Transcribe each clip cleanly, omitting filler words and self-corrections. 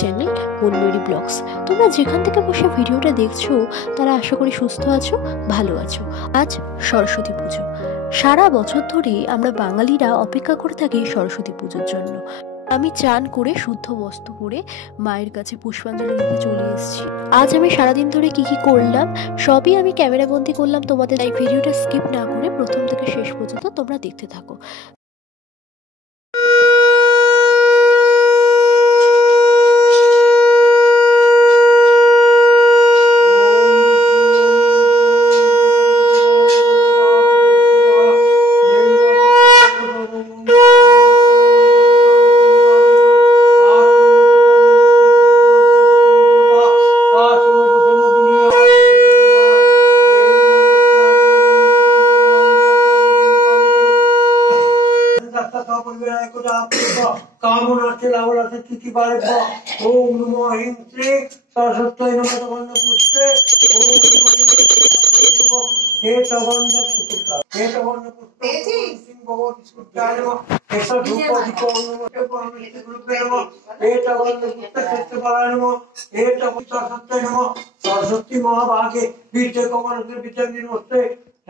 Channel মনময়ূরী blogs. তোমরা যেখান থেকে বসে ভিডিওটা দেখছো তারা আশা করি সুস্থ আছো, ভালো আছো। আজ সরস্বতী পুজো। সারা বছর ধরে আমরা বাঙালিরা অপেক্ষা করে থাকি সরস্বতী পুজোর জন্য। আমি চান করে শুদ্ধ বস্ত্র পরে মায়ের কাছে পুষ্পাঞ্জলি দিতে চলে এসেছি। আজ আমি সারাদিন ধরে কি করলাম সবই আমি ক্যামেরা বন্দি করলাম তোমাদের, তাই ভিডিওটা স্কিপ না করে প্রথম থেকে শেষ পর্যন্ত তোমরা দেখতে থাকো। कामनार्थे लावलाथे तिथि बारे ओम नमो ह्रीं श्रीं सरस्वत्यै नमः पुष्पे ओम नमो हे तगंध पुष्पा हे तगंध पुष्पे सिंह भगवती स्कुटाय नमः ऐसा धूप दीपो नमः परमेश्वर गुरुपे नमः हे तगंध पुष्पे सत्य बालाय नमः हे तगंध सरस्वत्यै नमः सरस्वती महाभागे विद्या कमलके विद्या नमस्ते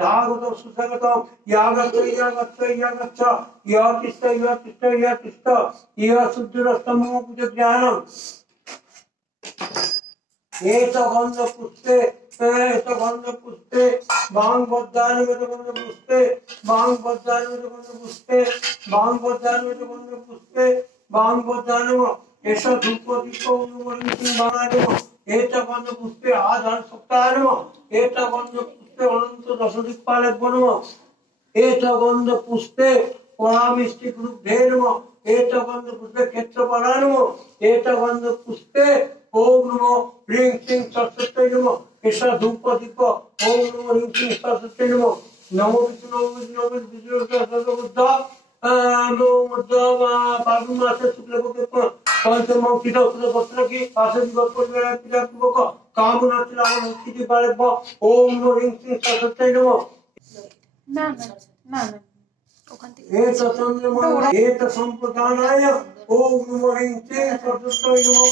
यागतो सुसगतम यागतो यागतो यागच्छ यातिष्ठ यातिष्ठ यातिष्ठ या शुद्धरस्तमो पूज्य ज्ञानम एत गंध पुष्पे बांग बद्धान में गंध पुष्पे बांग बद्धान में गंध पुष्पे बांग बद्धान में गंध पुष्पे बांग बद्धान में ऐसा धूप दीप अनुमोदन सिंह बनाने में एत गंध पुष्पे आधार सप्ताह में एत गंध अनंत दश दिक्पाले नमः एत गंध पुष्पे परामिष्टि ग्रुभे नमः एत गंध पुष्पे क्षेत्रपालाय नमः एत गंध पुष्पे ओम नमो ह्रीं श्रीं सरस्वत्यै नमः ऐसा धूप दीप ओम नमो ह्रीं श्रीं सरस्वत्यै नमः नमो विष्णु नमो विष्णु सर्वबुद्ध नमो मध्यम फाल्गुन मासे शुक्ल पक्षे पंचम किलो वस्त्र की पासे दिवस पर पूजा पूर्वक कामनार्थे लावलाथे तिथि बारे ओम नमो ह्रीं श्रीं सरस्वत्यै नमः ना ना ना ना एत चंद्रमा एत संप्रदानाय ओम नमो ह्रीं श्रीं सरस्वत्यै नमः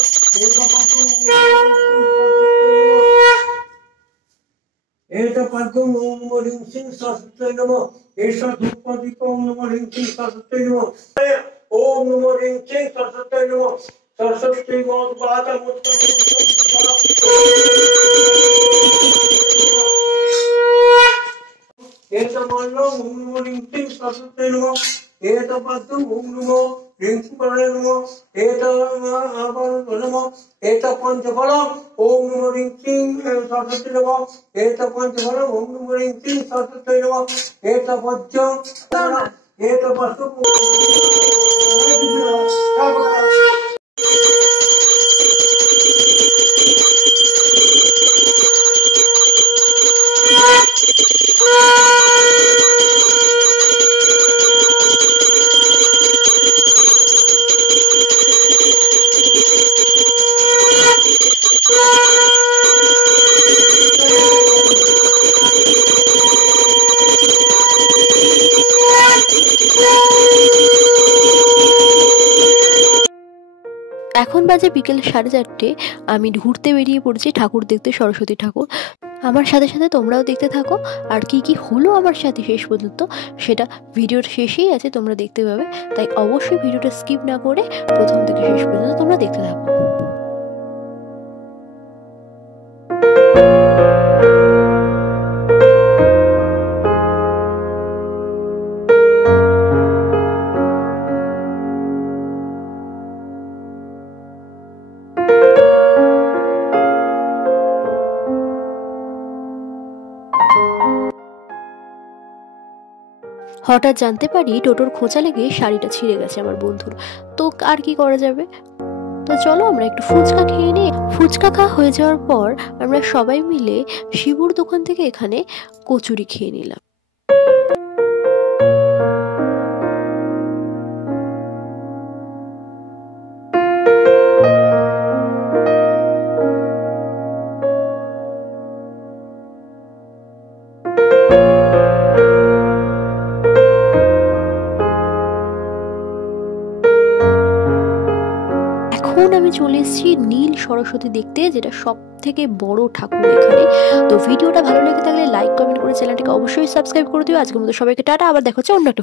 एत पद्मं ओम नमो ह्रीं श्रीं सरस्वत्यै नमः ऐसा धूप दीप ओम नमो ह्रीं श्रीं सरस्वत्यै नमः ओम नमो ह्रीं श्रीं सरस्वत्यै नमः सरस्वती माता मुत्तम एत मन्नो ओम नमो ह्रीं श्रीं सरस्वत्यै नमः एत पद्मं ओम नमो ह्रीं श्रीं नमः एत नमः एत पंचफलम् ओम नमो ह्रीं श्रीं सरस्वत्यै नमः एत पंचफलम् ओम नमो ह्रीं श्रीं सरस्वत्यै नमः एत पद्यं एत वस्तु এখন বাজে বিকেল 4:30। আমি ঘুরতে বেরিয়ে পড়েছি ঠাকুর দেখতে, সরস্বতী ঠাকুর। আমার সাথে সাথে তোমরাও দেখতে থাকো। আর কি হলো আমার সাথে শেষ পর্যন্ত সেটা ভিডিওর শেষেই আছে, তোমরা দেখতে পাবে। তাই অবশ্যই ভিডিওটা স্কিপ না করে প্রথম থেকে শেষ পর্যন্ত তোমরা দেখতে থাকো। হঠাৎ জানতে পারি টোটোর খোঁচা লেগে শাড়িটা ছিঁড়ে গেছে আমার বন্ধুর। তো আর কি করা যাবে, তো চলো আমরা একটু ফুচকা খেয়ে নিই। ফুচকা খাওয়া হয়ে যাওয়ার পর আমরা সবাই মিলে শিবুর দোকান থেকে এখানে কচুরি খেয়ে নিলাম। এখন আমি চলে এসেছি নীল সরস্বতী দেখতে, যেটা সব থেকে বড় ঠাকুর এখানে। তো ভিডিওটা ভালো লেগে থাকলে লাইক কমেন্ট করে চ্যানেলটিকে অবশ্যই সাবস্ক্রাইব করে দিও। আজকের মতো সবাইকে টাটা, আবার দেখা হচ্ছে অন্য একটা